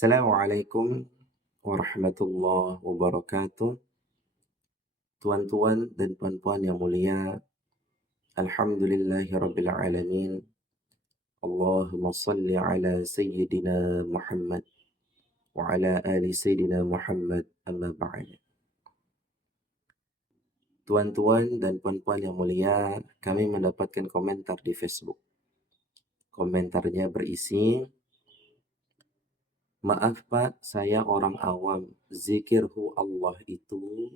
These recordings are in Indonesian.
Assalamualaikum warahmatullahi wabarakatuh. Tuan-tuan dan puan-puan yang mulia, Alhamdulillahirabbil alamin. Allahumma salli ala sayyidina Muhammad wa ala ali sayyidina Muhammad amma ba'd. Tuan-tuan dan puan-puan yang mulia, kami mendapatkan komentar di Facebook. Komentarnya berisi, "Maaf Pak, saya orang awam. Zikirhu Allah itu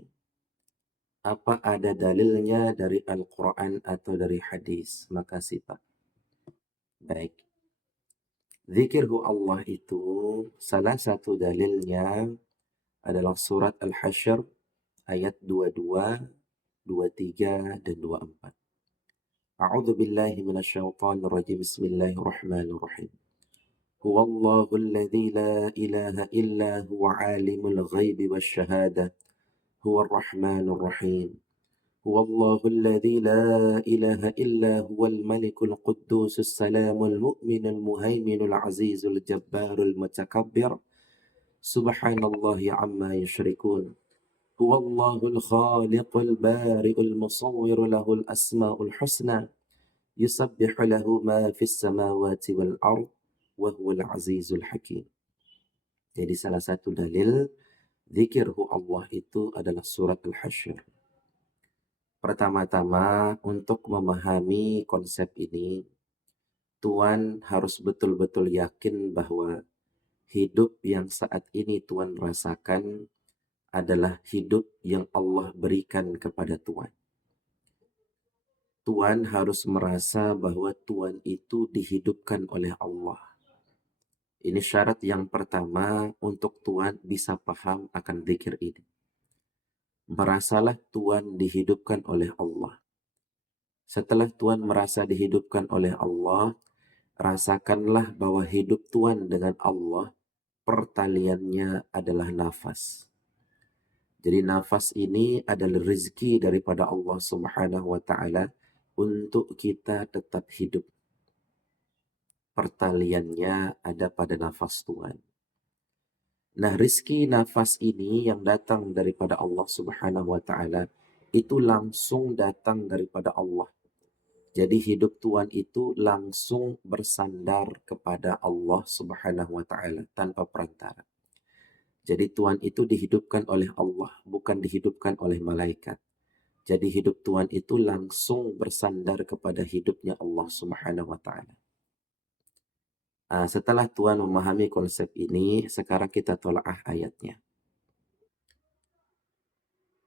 apa ada dalilnya dari Al-Quran atau dari hadis?" Makasih Pak. Baik. Zikirhu Allah itu salah satu dalilnya adalah surat Al-Hasyr ayat 22, 23, dan 24. A'udzu billahi minasyaitonir rajim. Bismillahirrahmanirrahim. Huwallahu alladzi la ilaha illa huwa alimul ghaibi wasyahadah. Huwar rahmanur rahim. هو الله الذي لا إله إلا هو الملك القدوس السلام المؤمن المهيمن العزيز الجبار المتكبر سبحان الله عما يشركون هو الله الخالق البارئ المصور له الأسماء الحسنى يسبح له ما في السماوات والأرض وهو العزيز الحكيم. Jadi salah satu dalil zikirhu Allah itu adalah surat Al-Hasyr. Pertama-tama, untuk memahami konsep ini, Tuan harus betul-betul yakin bahwa hidup yang saat ini Tuan rasakan adalah hidup yang Allah berikan kepada Tuan. Tuan harus merasa bahwa Tuan itu dihidupkan oleh Allah. Ini syarat yang pertama untuk Tuan bisa paham akan zikir ini. Merasalah Tuan dihidupkan oleh Allah. Setelah Tuan merasa dihidupkan oleh Allah, rasakanlah bahwa hidup Tuan dengan Allah, pertaliannya adalah nafas. Jadi nafas ini adalah rezeki daripada Allah Subhanahu wa Ta'ala untuk kita tetap hidup. Pertaliannya ada pada nafas Tuan. Nah, rezeki nafas ini yang datang daripada Allah Subhanahu wa Ta'ala itu langsung datang daripada Allah. Jadi hidup Tuan itu langsung bersandar kepada Allah Subhanahu wa Ta'ala tanpa perantara. Jadi Tuan itu dihidupkan oleh Allah, bukan dihidupkan oleh malaikat. Jadi hidup Tuan itu langsung bersandar kepada hidupnya Allah Subhanahu wa Ta'ala. Setelah Tuan memahami konsep ini, sekarang kita tolaah ayatnya.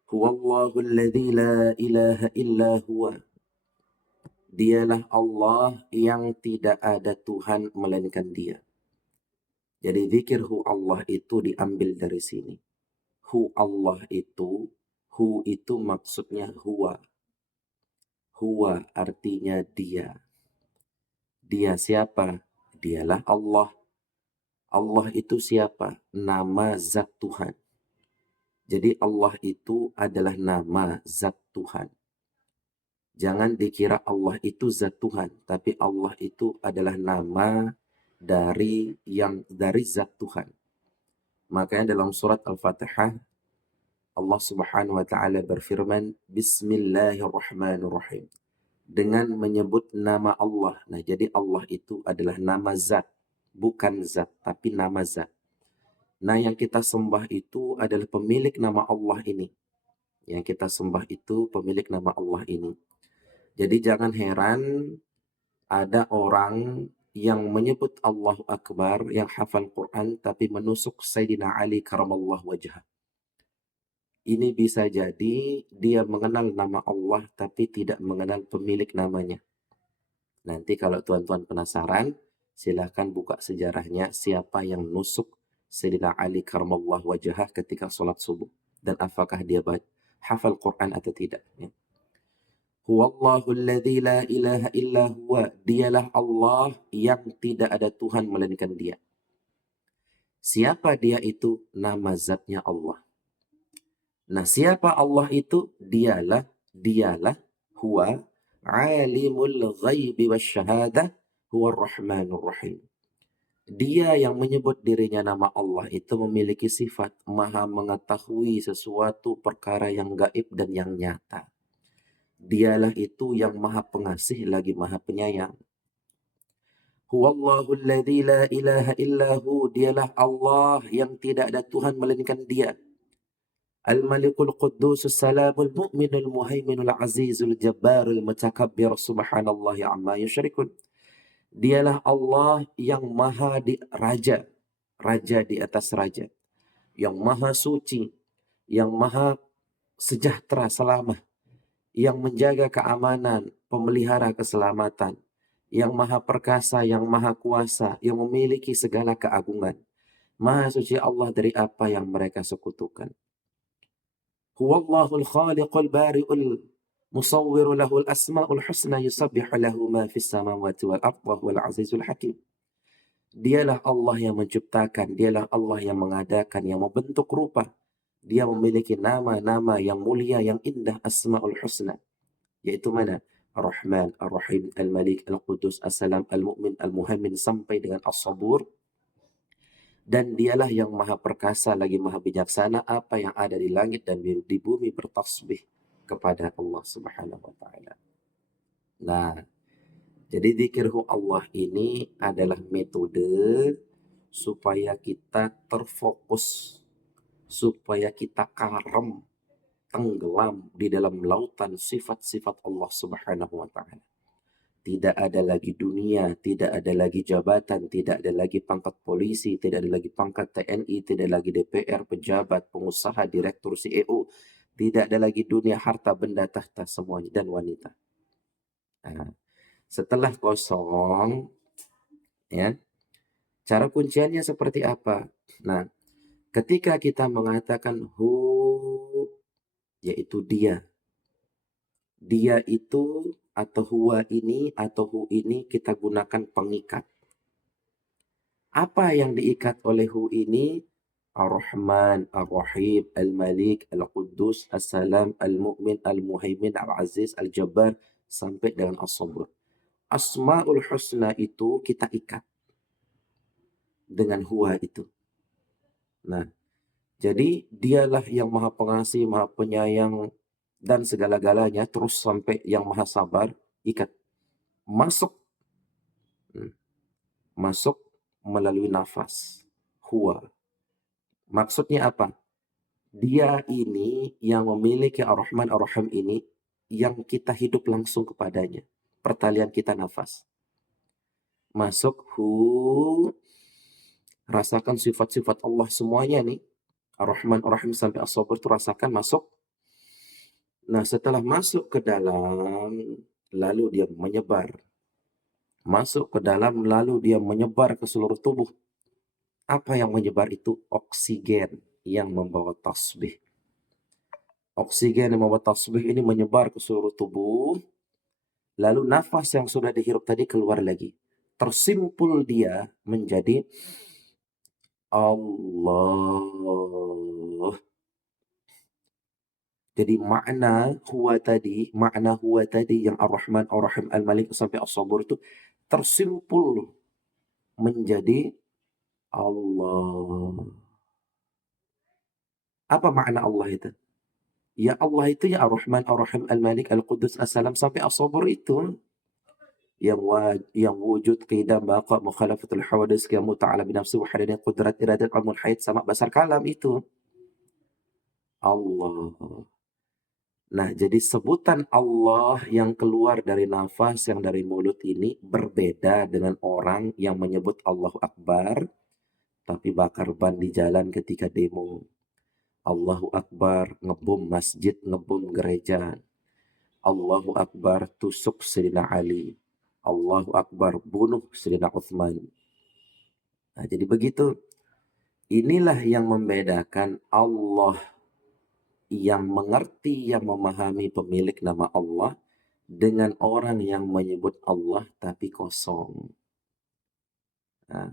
Huwallahu alladzi la ilaha illa huwa. Dialah Allah yang tidak ada Tuhan melainkan Dia. Jadi zikirhu Allah itu diambil dari sini. Hu Allah itu, hu itu maksudnya huwa. Huwa artinya Dia. Dia siapa? Dialah Allah. Allah itu siapa? Nama zat Tuhan. Jadi Allah itu adalah nama zat Tuhan. Jangan dikira Allah itu zat Tuhan, tapi Allah itu adalah nama dari zat Tuhan. Makanya dalam surat Al-Fatihah Allah Subhanahu wa Ta'ala berfirman, Bismillahirrahmanirrahim. Dengan menyebut nama Allah. Nah, jadi Allah itu adalah nama zat, bukan zat, tapi nama zat. Nah, yang kita sembah itu adalah pemilik nama Allah ini. Yang kita sembah itu pemilik nama Allah ini. Jadi jangan heran ada orang yang menyebut Allahu Akbar, yang hafal Quran, tapi menusuk Sayyidina Ali karamallahu wajhah. Ini bisa jadi dia mengenal nama Allah, tapi tidak mengenal pemilik namanya. Nanti kalau tuan-tuan penasaran, silahkan buka sejarahnya siapa yang nusuk Sayyidina Ali karamallahu wajhah ketika sholat subuh. Dan apakah dia hafal Quran atau tidak. Ya. Huwallahu alladzi la ilaha illa huwa. Dialah Allah yang tidak ada Tuhan melainkan Dia. Siapa Dia itu? Nama zatnya Allah. Nah, siapa Allah itu? Dialah huwa alimul ghaibi wasyahadah huwa rahmanur rahim. Dia yang menyebut dirinya nama Allah itu memiliki sifat maha mengetahui sesuatu perkara yang gaib dan yang nyata. Dialah itu yang maha pengasih lagi maha penyayang. Huwallahu alladzi la ilaha illahu. Dialah Allah yang tidak ada Tuhan melainkan Dia. Al-Malikul Quddusus Salamul Mu'minul Muhaiminul Azizul Jabbarul Mutakabbir Subhanallahi amma yusyrikun. Dialah Allah yang maha raja, raja di atas raja, yang maha suci, yang maha sejahtera selamah, yang menjaga keamanan, pemelihara keselamatan, yang maha perkasa, yang maha kuasa, yang memiliki segala keagungan. Maha suci Allah dari apa yang mereka sekutukan. Huwallahul khaliqul bari'ul musawwiru lahul asma'ul husna yusabbihu lahu ma fis samawati wal ardi wa huwal azizul hakim. Dialah Allah yang menciptakan, dialah Allah yang mengadakan, yang membentuk rupa. Dia memiliki nama-nama yang mulia, yang indah, asma'ul husna. Yaitu mana? Ar-Rahman, Ar-Rahim, Al-Malik, Al-Qudus, As-Salam, Al-Mu'min, Al-Muhaimin, sampai dengan As-Sabur. Dan dialah yang maha perkasa lagi maha bijaksana. Apa yang ada di langit dan di bumi bertasbih kepada Allah Subhanahu wa ta'ala. Nah, jadi zikirhu Allah ini adalah metode supaya kita terfokus, supaya kita karem, tenggelam di dalam lautan sifat-sifat Allah Subhanahu wa ta'ala. Tidak ada lagi dunia, tidak ada lagi jabatan, tidak ada lagi pangkat polisi, tidak ada lagi pangkat TNI, tidak lagi DPR, pejabat, pengusaha, direktur, CEO. Tidak ada lagi dunia, harta, benda, tahta, semuanya, dan wanita. Nah, setelah kosong, ya, cara kunciannya seperti apa? Nah, ketika kita mengatakan hu, yaitu dia. Dia itu atau huwa ini atau hu ini kita gunakan pengikat. Apa yang diikat oleh hu ini? Ar-Rahman, Ar-Rahim, Al-Malik, Al-Quddus, As-Salam, Al-Mu'min, Al-Muhaimin, Al-Aziz, Al-Jabbar, sampai dengan As-Sabur. Asma'ul Husna itu kita ikat dengan huwa itu. Nah, jadi dialah yang maha pengasih, maha penyayang, dan segala-galanya, terus sampai yang maha sabar, ikat. Masuk. Masuk melalui nafas. Huwa. Maksudnya apa? Dia ini yang memiliki Ar-Rahman Ar-Rahim ini yang kita hidup langsung kepadanya. Pertalian kita nafas. Masuk hu. Rasakan sifat-sifat Allah semuanya nih. Ar-Rahman Ar-Rahim sampai As-Sabr itu rasakan masuk. Nah setelah masuk ke dalam, lalu dia menyebar. Masuk ke dalam, lalu dia menyebar ke seluruh tubuh. Apa yang menyebar itu? Oksigen yang membawa tasbih. Oksigen yang membawa tasbih ini menyebar ke seluruh tubuh. Lalu nafas yang sudah dihirup tadi keluar lagi. Tersimpul dia menjadi Allah. Jadi makna huwa tadi yang Ar-Rahman, Ar-Rahim, Al-Malik sampai As-Sabur itu tersimpul menjadi Allah. Apa makna Allah itu? Ya Allah itu ya Ar-Rahman, Ar-Rahim, Al-Malik, Al-Quddus, As-Salam sampai As-Sabur itu. Yang wujud, qidam, baqa, mukhalafatul hawadis, qiyamu ta'ala binafsi, wahadani, qudrat, iradat, ilmul hayat, sama basar kalam itu. Allah. Nah, jadi sebutan Allah yang keluar dari nafas, yang dari mulut ini berbeda dengan orang yang menyebut Allahu Akbar, tapi bakar ban di jalan ketika demo. Allahu Akbar, ngebom masjid, ngebom gereja. Allahu Akbar, tusuk Sayyidina Ali. Allahu Akbar, bunuh Sayyidina Uthman. Nah, jadi begitu. Inilah yang membedakan Allah yang mengerti, yang memahami pemilik nama Allah dengan orang yang menyebut Allah tapi kosong. Nah,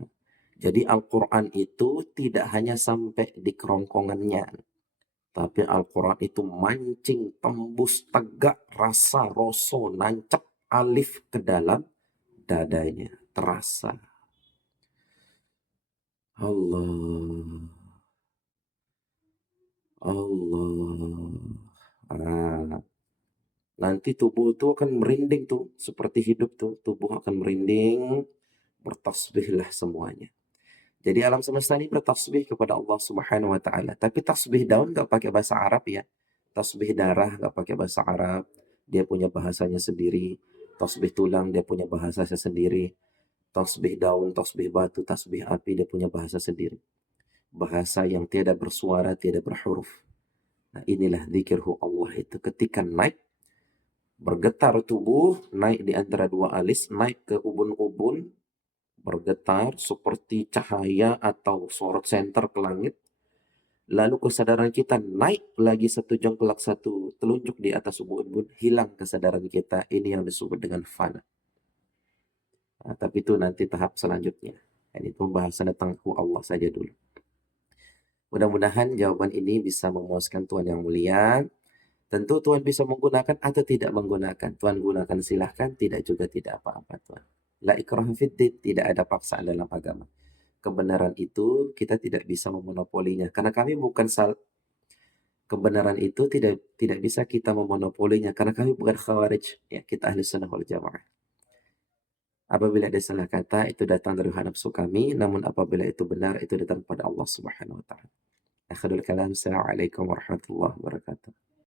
jadi Al-Quran itu tidak hanya sampai di kerongkongannya, tapi Al-Quran itu mancing, tembus, tegak, rasa, roso, nancep alif ke dalam dadanya. Terasa. Allah. Allah. Ah, nanti tubuh itu akan merinding tuh, seperti hidup tuh. Tubuh akan merinding, bertasbihlah semuanya. Jadi alam semesta ini bertasbih kepada Allah Subhanahu wa taala. Tapi tasbih daun nggak pakai bahasa Arab ya. Tasbih darah nggak pakai bahasa Arab. Dia punya bahasanya sendiri. Tasbih tulang dia punya bahasanya sendiri. Tasbih daun, tasbih batu, tasbih api dia punya bahasa sendiri. Bahasa yang tiada bersuara, tiada berhuruf. Nah, inilah zikirhu Allah itu ketika naik bergetar tubuh, naik di antara dua alis, naik ke ubun-ubun, bergetar seperti cahaya atau sorot senter ke langit. Lalu kesadaran kita naik lagi satu jengkelak satu telunjuk di atas ubun-ubun, hilang kesadaran kita. Ini yang disebut dengan fana. Nah, tapi itu nanti tahap selanjutnya. Ini pembahasan tentang Allah saja dulu. Mudah-mudahan jawaban ini bisa memuaskan Tuhan yang mulia. Tentu Tuhan bisa menggunakan atau tidak menggunakan. Tuhan gunakan silahkan, tidak juga tidak apa-apa Tuhan. La ikraha fiddin, tidak ada paksaan dalam agama. Kebenaran itu kita tidak bisa memonopolinya. Karena kami bukan kebenaran itu tidak bisa kita memonopolinya. Karena kami bukan khawarij. Ya, kita ahli sunnah wal jamaah. Apabila ada salah kata, itu datang dari nafsu kami. Namun apabila itu benar, itu datang pada Allah Subhanahu wa ta'ala. Akhirul kalam. Assalamualaikum warahmatullahi wabarakatuh.